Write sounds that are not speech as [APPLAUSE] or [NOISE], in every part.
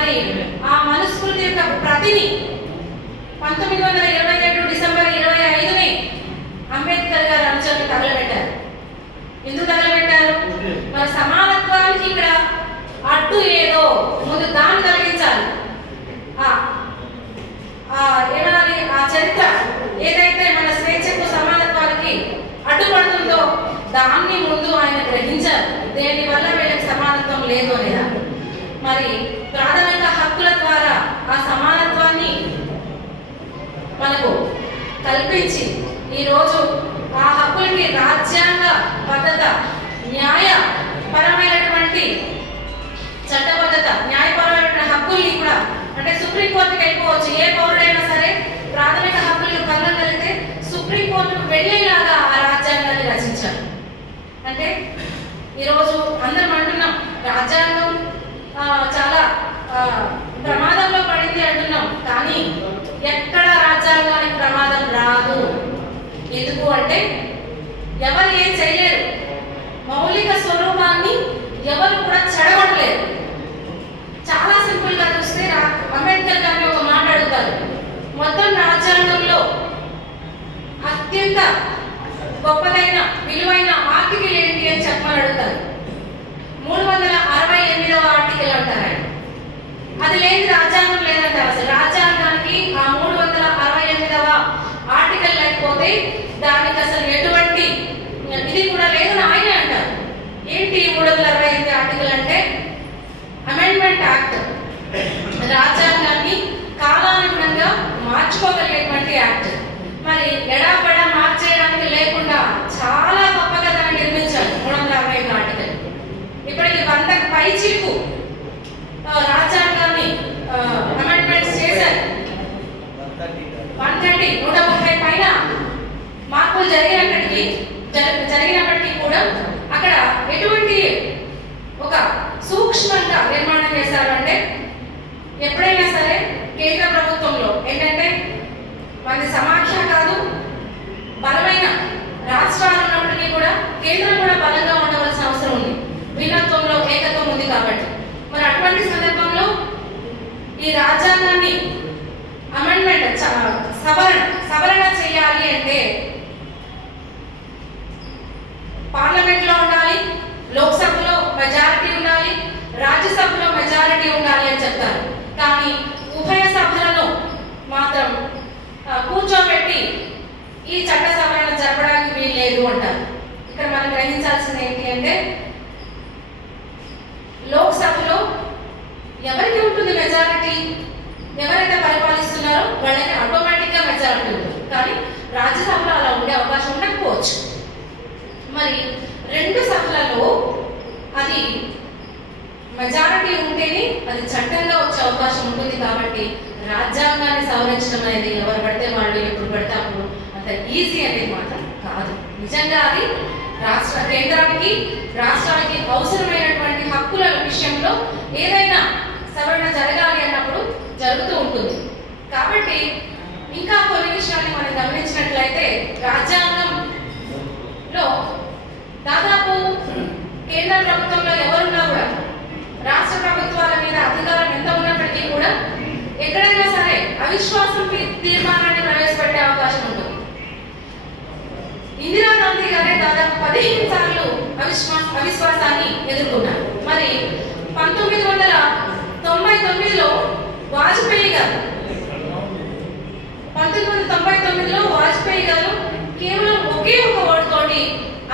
మరి ఆ మనుస్మృతి యొక్క ప్రతిని పంతొమ్మిది వందల ఇరవై ఏడు డిసెంబర్ ఇరవై ఐదుని అంబేద్కర్ గారు అంశాన్ని తగలబెట్టారు. ఎందుకు తగలబెట్టారు? మరి సమానత్వానికి ఇక్కడ అడ్డు ఏదో ముందు దాన్ని తొలగించాలి. ఏమనాలి? ఆ చరిత్ర ఏదైతే మన స్వేచ్ఛకు సమానత్వానికి అడ్డుపడుతుందో దాన్ని ముందు ఆయన గ్రహించారు. దేని వల్ల వీళ్ళకి సమానత్వం లేదు అనేదా మరి ప్రాథమిక హక్కుల ద్వారా ఆ సమానత్వాన్ని మనకు కల్పించి ఈరోజు ఆ హక్కులకి రాజ్యాంగ భద్రత న్యాయ పరమైనటువంటి చట్టబద్ధత న్యాయపరమైన హక్కుల్ని కూడా అంటే సుప్రీంకోర్టుకి వెళ్ళిపోవచ్చు. ఏ పౌరుడైనా సరే ప్రాథమిక హక్కులకు భంగం కలిగితే సుప్రీంకోర్టుకు వెళ్ళేలాగా ఆ రాజ్యాంగాన్ని రచించారు. అంటే ఈరోజు అందరం అంటున్నాం రాజ్యాంగం చాలా ప్రమాదంలో పడింది అంటున్నాం. కానీ ఎక్కడ రాజ్యాంగానికి ప్రమాదం రాదు. ఎందుకు అంటే ఎవరు ఏం చేయలేరు. మౌలిక స్వరూపాన్ని ఎవరు కూడా చెడగొట్టలేరు. చాలా సింపుల్గా చూస్తే రా- అంబేద్కర్ గారిని ఒక మాట అడుగుతారు మొత్తం రాజ్యాంగంలో అత్యంత గొప్పదైన విలువైన ఆర్టికల్ ఏంటి అని చెప్పమని అడుగుతారు మూడు వందల అరవై ఎనిమిదవ ఆర్టికల్ అంటారు ఆయన అది లేని రాజ్యాంగం లేదంటారు అసలు రాజ్యాంగానికి ఆ మూడు వందల అరవై ఎనిమిదవ ఆర్టికల్ లేకపోతే దానికి అసలు ఎటువంటి ఇది కూడా లేదని ఆయనే అంటారు ఏంటి మూడు వందల అరవై ఎనిమిది ఆర్టికల్ అంటే అమెండ్మెంట్ యాక్ట్ రాజ్యాంగాన్ని కాలానుగుణంగా మార్చుకోగలిగేటువంటి యాక్ట్ మరి ఎడాపెడా మార్చేయడానికి లేకుండా చాలా గొప్పగా దాన్ని నిర్మించారు మూడు వందల అరవై ఐదు ఆర్టికల్ ఇప్పటికి వందకు పై చిలుకు రాజ్యాంగాన్ని అమెండ్మెంట్స్ చేశారు. వన్ థర్టీ నూట ముప్పై పైన మార్పులు జరిగినప్పటికీ జరిగినప్పటికీ కూడా అక్కడ ఎటువంటి ఒక సూక్ష్మంగా నిర్మాణం చేశారు అంటే ఎప్పుడైనా సరే కేంద్ర ప్రభుత్వంలో ఏంటంటే మనది సమాఖ్య కాదు బలమైన రాష్ట్రాలు ఉన్నప్పటికీ కూడా కేంద్రం కూడా బలంగా ఉండవలసిన అవసరం ఉంది. భిన్నత్వంలో ఏకత్వం ఉంది కాబట్టి. మరి అటువంటి సందర్భంలో ఈ రాజ్యాంగాన్ని అమెండ్మెంట్ సవరణ సవరణ చేయాలి అంటే పార్లమెంట్లో ఉండాలి లోక్సభలో మెజారిటీ ఉండాలి రాజ్యసభలో మెజారిటీ ఉండాలి అని చెప్తారు. కానీ ఉభయ సభలను మాత్రం కూర్చోబెట్టి ఈ చట్ట సవరణ జరపడానికి వీలు లేదు అంటారు. ఇక్కడ మనం గ్రహించాల్సింది ఏంటి అంటే లోక్సభలో ఎవరికి ఉంటుంది మెజారిటీ ఎవరైతే పరిపాలిస్తున్నారో వాళ్ళకి ఆటోమేటిక్గా మెజారిటీ ఉంటుంది. కానీ రాజ్యసభలో అలా ఉండే అవకాశం ఉండకపోవచ్చు. మరి రెండు సభలలో అది మెజారిటీ ఉంటేనే అది చట్టంగా వచ్చే అవకాశం ఉంటుంది కాబట్టి రాజ్యాంగాన్ని సవరించడం అనేది ఎవరు పడితే వాళ్ళు ఎప్పుడు పడితే అప్పుడు అంత ఈజీ అనేది మాత్రం కాదు. నిజంగా అది రాష్ట్ర కేంద్రానికి రాష్ట్రానికి అవసరమైనటువంటి హక్కుల విషయంలో ఏదైనా సవరణ జరగాలి అన్నప్పుడు జరుగుతూ ఉంటుంది. కాబట్టి ఇంకా కొన్ని విషయాన్ని మనం గమనించినట్లయితే రాజ్యాంగంలో దాదాపు కేంద్ర ప్రభుత్వంలో ఎవరున్నా కూడా రాష్ట్ర ప్రభుత్వాల మీద అధికారం ఎంత ఉన్నప్పటికీ కూడా ఎక్కడైనా సరే అవిశ్వాసం తీర్మానాన్ని ప్రవేశపెట్టే అవకాశం ఉంటుంది. ఇందిరాగాంధీ గారే దాదాపు పదిహేను సార్లు అవిశ్వాస అవిశ్వాసాన్ని ఎదుర్కొన్నారు. మరి పంతొమ్మిది వందల తొంభై తొమ్మిదిలో వాజ్పేయి గారు పంతొమ్మిది వందల తొంభై తొమ్మిదిలో వాజ్పేయి గారు కేవలం ఒకే ఒక ఓటుతోటి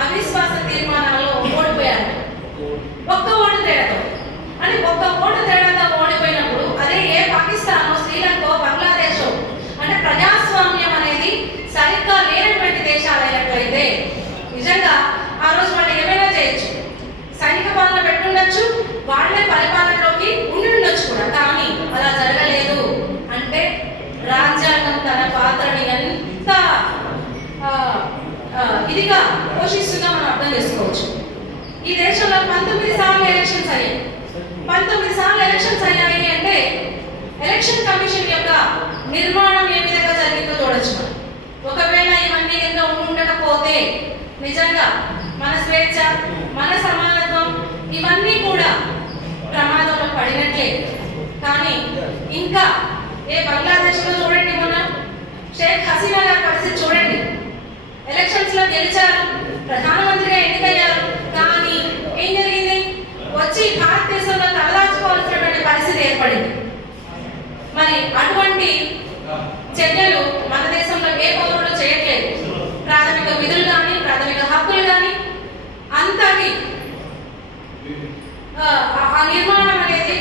అవిశ్వాస తీర్మానాలు ఒక్క ఓటు తేడాతో. అంటే ఒక్క ఓటు తేడాతో ఓడిపోయినప్పుడు అదే ఏ పాకిస్తాన్ శ్రీలంక బంగ్లాదేశ్ అంటే ప్రజాస్వామ్యం అనేది సరిగ్గా లేనటువంటి దేశాలైనట్లయితే నిజంగా ఆ రోజు వాళ్ళు ఏమైనా చేయొచ్చు. సైనిక పాలన పెట్టుండొచ్చు వాళ్ళే పరిపాలనలోకి ఉండి ఉండొచ్చు కూడా. కానీ అలా జరగలేదు అంటే రాజ్యాంగం తన పాత్రని ఎంత ఇదిగా పోషిస్తుందో మనం అర్థం చేసుకోవచ్చు. ఈ దేశంలో పంతొమ్మిది సార్లు ఎలక్షన్స్ అయ్యాయి. పంతొమ్మిది సార్లు ఎలక్షన్స్ అయ్యాయి అంటే ఎలక్షన్ కమిషన్ యొక్క నిర్మాణం ఏ విధంగా జరిగిందో చూడొచ్చు. ఒకవేళ ఇవన్నీ కనుక ఉండకపోతే నిజంగా మన స్వేచ్ఛ మన సమానత్వం ఇవన్నీ కూడా ప్రమాదంలో పడినట్లే. కానీ ఇంకా ఏ బంగ్లాదేశ్లో చూడండి మొన్న షేక్ హసీనా గారి పరిస్థితి చూడండి. ఎలక్షన్స్లో గెలిచారు. ప్రధానమంత్రిగా ఎన్నికయ్యారు కానీ ఏం జరిగింది వచ్చి భారతదేశంలో తలదాచుకోవాల్సినటువంటి పరిస్థితి ఏర్పడింది మరి అటువంటి చర్యలు మన దేశంలో ఏ పౌరులు చేయట్లేదు. ప్రాథమిక విధులు కానీ ప్రాథమిక హక్కులు కానీ అంతటి ఆ, ఆ నిర్మాణం అనేది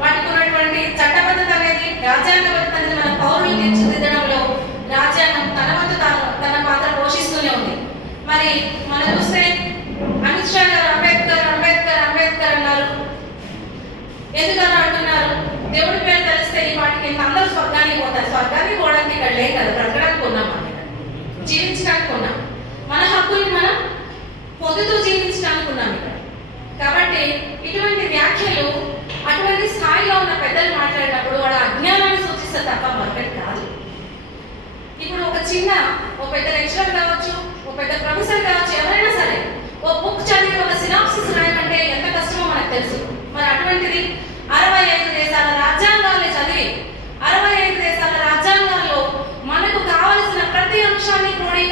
వాటికి ఉన్నటువంటి చట్టబద్ధత అనేది రాజ్యాంగబద్ధత అనేది మన పౌరులు తీర్చిదిద్దడంలో రాజ్యాంగం తన వంతు తాను తన పాత్ర పోషిస్తూనే ఉంది మరి మనం చూస్తే అమిత్ షా గారు అంబేద్కర్ అంబేద్కర్ అంబేద్కర్ అన్నారు ఎందుకని అంటున్నారు దేవుడి పేరు తెలిస్తే ఈ వాటికి ఇంత అందరూ స్వర్గానికి పోతారు స్వర్గానికి పోవడానికి ఇక్కడ లేం కదా? బ్రతకడానికి కొన్నాం మనం జీవించడానికి కొన్నాం. మన హక్కుల్ని మనం పొందుతూ జీవించడానికి ఉన్నాం ఇక్కడ. కాబట్టి ఇటువంటి వ్యాఖ్యలు అటువంటి స్థాయిలో ఉన్న పెద్దలు మాట్లాడినప్పుడు వాళ్ళ అజ్ఞానాన్ని సూచిస్తే తప్ప మరొకటి కాదు. ఇప్పుడు ఒక చిన్న ఒక పెద్ద లెక్చరర్ కావచ్చు ఒక పెద్ద ప్రొఫెసర్ కావచ్చు ఎవరైనా సరే ఓ బుక్ చదివి ఒక సినాప్సిస్ రాయమంటే ఎంత కష్టమో మనకు తెలుసు. మరి అటువంటిది అరవై ఐదు దేశాల రాజ్యాంగాల్ని చదివి అరవై ఐదు దేశాల రాజ్యాంగాలు प्रति अंशा क्रोणीक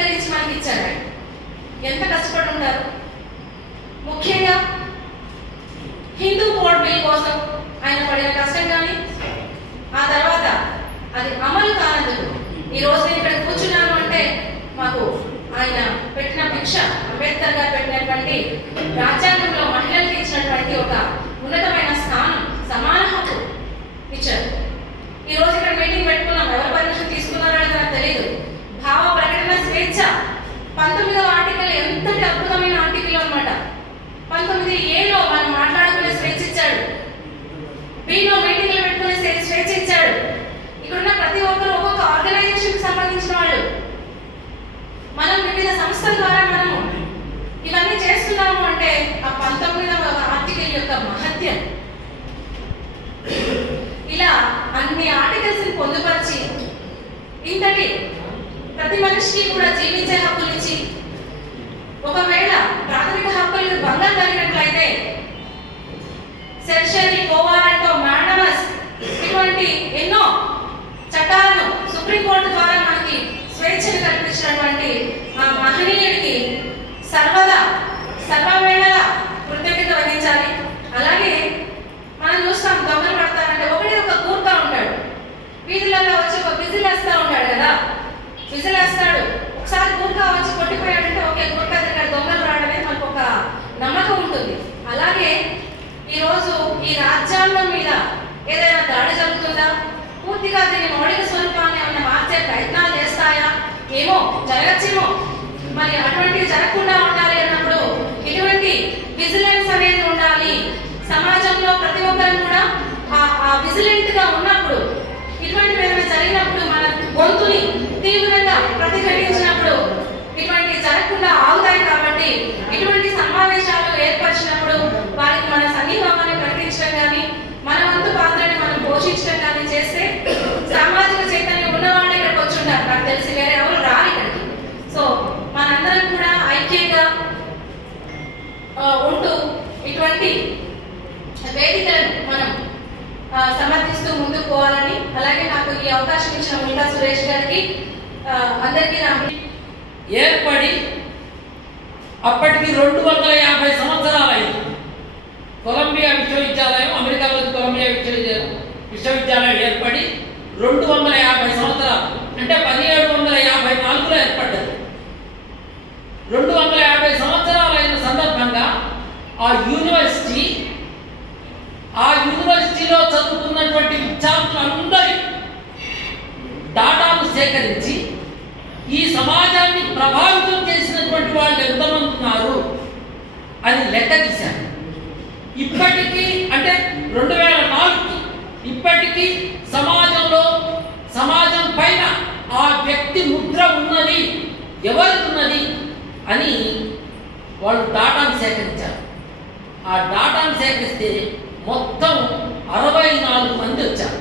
ఇవన్నీ అంటే ఆ పంతొమ్మిదవ ఆర్టికల్ యొక్క మహత్యం. ఇలా అన్ని ఆర్టికల్స్ పొందుపరిచి ఇంతటి ప్రతి మనిషికి కూడా జీవించే హక్కులు ఇచ్చి ఒకవేళ ప్రాథమిక హక్కులకు భంగం కలిగినట్లయితే సెర్షరీ కోవారంటో మ్యాడమస్ ఇటువంటి ఎన్నో చట్టాలను సుప్రీంకోర్టు ద్వారా మనకి స్వేచ్ఛను కల్పించినటువంటి ఆ మహనీయుడికి సర్వదా సర్వవేళలా కృతజ్ఞత వహించాలి. అలాగే మనం చూస్తాం దొంగలు పడతారంటే ఒకటి ఒక కూర్తా ఉంటాడు. వీధులలో వచ్చి ఒక విజిల్ వేస్తా ఉంటాడు కదా. విజిల్ వేస్తాడు ఒకసారి కూర్కా వచ్చి కొట్టిపోయాడంటే ఓకే కూర్కా దగ్గర దొంగలు రావడమే మనకు ఒక నమ్మకం ఉంటుంది. అలాగే ఈరోజు ఈ రాజ్యాంగం మీద ఏదైనా దాడి జరుగుతుందా? పూర్తిగా దీని మౌలిక స్వరూపాన్ని ఏమైనా మార్చే ప్రయత్నాలు చేస్తాయా? ఏమో జరగచ్చేమో. మరి అటువంటివి జరగకుండా ఉండాలి అన్నప్పుడు ఇటువంటి విజిలెన్స్ అనేది ఉండాలి సమాజంలో ప్రతి ఒక్కరు కూడా ఆ- ఆ విజిలెంట్గా ఉన్నప్పుడు ఇటువంటివి ఏమైనా జరిగినప్పుడు మన గొంతుని తీవ్రంగా ప్రతిఘటించినప్పుడు ఇటువంటి జరగకుండా ఆగుతాయి కాబట్టి ఇటువంటి సమావేశాలు ఏర్పరిచినప్పుడు వారికి మన సన్నిభావాన్ని ప్రకటించడం కానీ మన వంతు పాత్రని మనం పోషించడం కానీ చేస్తే సామాజిక చైతన్యం ఉన్నవాళ్ళే ఇక్కడికి వచ్చి ఉంటారు నాకు తెలిసి వేరే ఎవరు రారు ఇక్కడికి సో మనందరం కూడా ఐక్యంగా ఆ, ఉంటూ ఇటువంటి వేదికలను మనం సమర్థిస్తూ ముందుకు పోవాలని అలాగే నాకు ఈ అవకాశం ఇచ్చిన ముల్కా సురేష్ గారికి అందరికీ నా ఏర్పడి అప్పటికి రెండు వందల యాభై సంవత్సరాలైంది. కొలంబియా విశ్వవిద్యాలయం అమెరికాలోని కొలంబియా విశ్వవిద్యాలయం విశ్వవిద్యాలయం ఏర్పడి రెండు వందల యాభై సంవత్సరాలు అంటే పదిహేడు వందల యాభై నాలుగులో ఏర్పడ్డది. రెండు వందల యాభై ఆ యూనివర్సిటీ ఆ యూనివర్సిటీలో చదువుకున్నటువంటి విద్యార్థులందరి డాటాను సేకరించి ఈ సమాజాన్ని ప్రభావితం చేసినటువంటి వాళ్ళు ఎంతమంది ఉన్నారు అని లెక్క తీశారు. ఇప్పటికీ అంటే రెండు వేల నాలుగుకి ఇప్పటికీ సమాజంలో సమాజం పైన ఆ వ్యక్తి ముద్ర ఉన్నది ఎవరికి ఉన్నది అని వాళ్ళు డాటాను సేకరించారు. ఆ డాటాను సేకరిస్తే మొత్తం అరవై నాలుగు మంది వచ్చారు.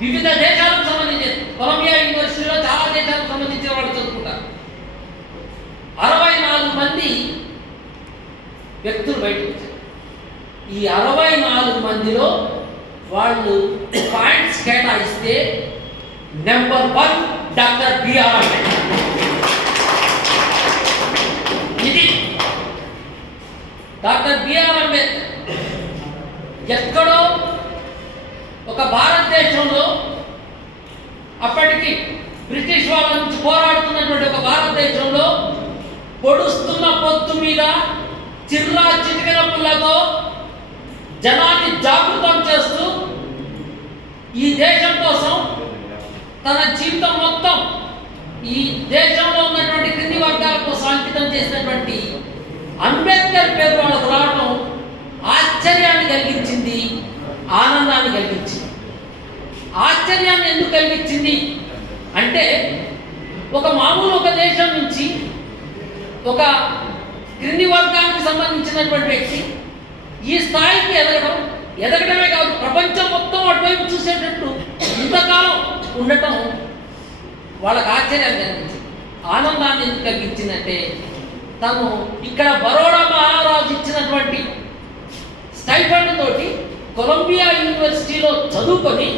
వివిధ దేశాలకు సంబంధించి కొలంబియా యూనివర్సిటీలో చాలా దేశాలకు సంబంధించిన వాళ్ళు చదువుకుంటారు. అరవై నాలుగు మంది వ్యక్తులు బయటకు వచ్చారు. ఈ అరవై నాలుగు మందిలో వాళ్ళు [CLEARS THROAT] పాయింట్స్ కేటాయిస్తే number one doctor B R Ambedkar. Doctor B R Ambedkar. ఎక్కడో ఒక భారతదేశంలో అప్పటికి బ్రిటిష్ వాళ్ళ నుంచి పోరాడుతున్నటువంటి ఒక భారతదేశంలో పొడుస్తున్న పొత్తు మీద చిర్రా చిటికల పుల్లతో జనాన్ని జాగృతం చేస్తూ ఈ దేశం కోసం తన జీవితం మొత్తం ఈ దేశంలో ఉన్నటువంటి క్రింది వర్గాల కోసం అంకితం చేసినటువంటి అంబేద్కర్ పేరు వాళ్ళకు రావడం ఆశ్చర్యాన్ని కలిగించింది ఆనందాన్ని కలిగించింది. ఆశ్చర్యాన్ని ఎందుకు కలిగించింది? అంటే ఒక మామూలు ఒక దేశం నుంచి ఒక క్రింది వర్గానికి సంబంధించినటువంటి వ్యక్తి ఈ స్థాయికి ఎదగడం ఎదగడమే కాదు ప్రపంచం మొత్తం అటువైపు చూసేటట్టు ఇంతకాలం ఉండటం వాళ్ళకి ఆశ్చర్యాన్ని కలిగించింది. ఆనందాన్ని ఎందుకు కలిగించిందంటే తను ఇక్కడ బరోడా మహారాజు ఇచ్చినటువంటి స్టైఫండ్ తోటి కొలంబియా యూనివర్సిటీలో చదువుకొని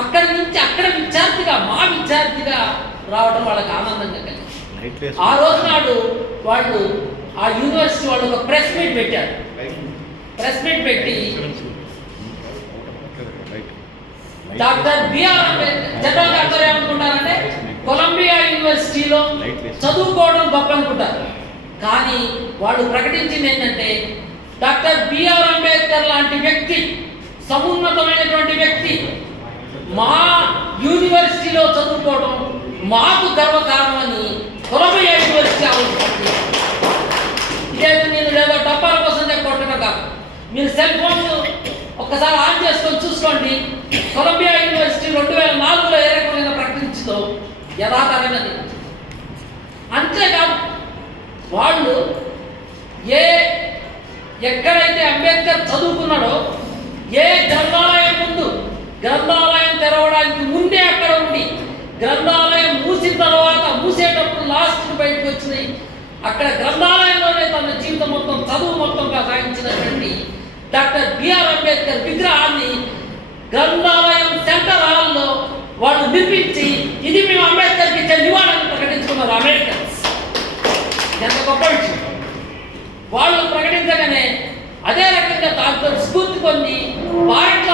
అక్కడి నుంచి అక్కడ విద్యార్థిగా మా విద్యార్థిగా రావడం వాళ్ళకి ఆనందంగా కలిగింది. ఆ రోజు నాడు వాళ్ళు ఆ యూనివర్సిటీ వాళ్ళు ఒక ప్రెస్ మీట్ పెట్టారు. ప్రెస్ మీట్ పెట్టి doctor B R Ambedkar general doctor ఏమనుకుంటారంటే కొలంబియా యూనివర్సిటీలో చదువుకోవడం గొప్ప అనుకుంటారు కానీ వాళ్ళు ప్రకటించింది ఏంటంటే డాక్టర్ బిఆర్ అంబేద్కర్ లాంటి వ్యక్తి సమున్నతమైనటువంటి వ్యక్తి మా యూనివర్సిటీలో చదువుకోవడం మాకు గర్వకారణమని కొలంబియా యూనివర్సిటీ ఆలోచించింది ఇదేదో నేను ఏదో డబ్బాల కోసం చెప్పొట్టడం కాదు. మీరు సెల్ ఫోన్ ఒక్కసారి ఆన్ చేసుకొని చూసుకోండి. కొలంబియా యూనివర్సిటీ రెండు వేల నాలుగులో ఏ రకమైన ప్రకటించిందో యథాతరమైనది అంతేకాదు వాళ్ళు ఏ ఎక్కడైతే అంబేద్కర్ చదువుకున్నాడో ఏ గ్రంథాలయం ముందు గ్రంథాలయం తెరవడానికి ముందే అక్కడ ఉండి గ్రంథాలయం మూసిన తర్వాత మూసేటప్పుడు లాస్ట్ బయటకు వచ్చినాయి అక్కడ గ్రంథాలయంలోనే తన జీవితం మొత్తం చదువు మొత్తంగా సాగించినటువంటి డాక్టర్ బిఆర్ అంబేద్కర్ విగ్రహాన్ని గ్రంథాలయం సెంటర్ హాల్లో వాళ్ళు నిర్మించి ఇది మేము అంబేద్కర్కి ఇచ్చే ప్రకటించుకున్నారు అమెరికన్స్. ఎంత గొప్ప విషయం. వాళ్ళు ప్రకటించగానే అదే రకంగా దాంతో స్ఫూర్తి పొంది బారెట్ల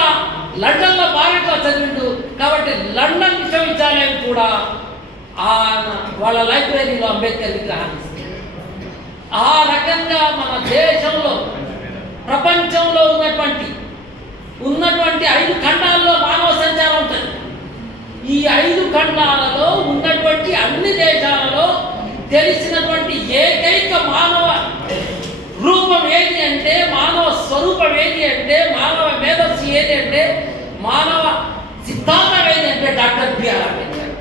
లండన్లో బారెట్ల చదివిండు. కాబట్టి లండన్ విశ్వవిద్యాలయం కూడా ఆ వాళ్ళ లైబ్రరీలో అంబేద్కర్ విగ్రహాన్ని ఆ రకంగా మన దేశంలో ప్రపంచంలో ఉన్నటువంటి ఉన్నటువంటి ఐదు ఖండాల్లో మానవ సంచారం ఉంటుంది. ఈ ఐదు ఖండాలలో ఉన్నటువంటి అన్ని దేశాలలో తెలిసినటువంటి ఏకైక మానవ రూపం ఏది అంటే మానవ స్వరూపం ఏది అంటే మానవ మేధస్సు ఏది అంటే మానవ సిద్ధాంతం ఏది అంటే డాక్టర్ బిఆర్ అంబేద్కర్.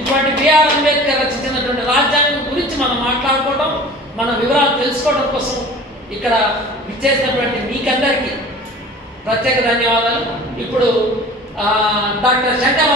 ఇటువంటి బిఆర్ అంబేద్కర్ రచించినటువంటి రాజ్యాంగం గురించి మనం మాట్లాడుకోవడం మన వివరాలు తెలుసుకోవడం కోసం ఇక్కడ ఇచ్చేసినటువంటి మీకందరికీ ప్రత్యేక ధన్యవాదాలు. ఇప్పుడు ఆ, డాక్టర్ శంకర్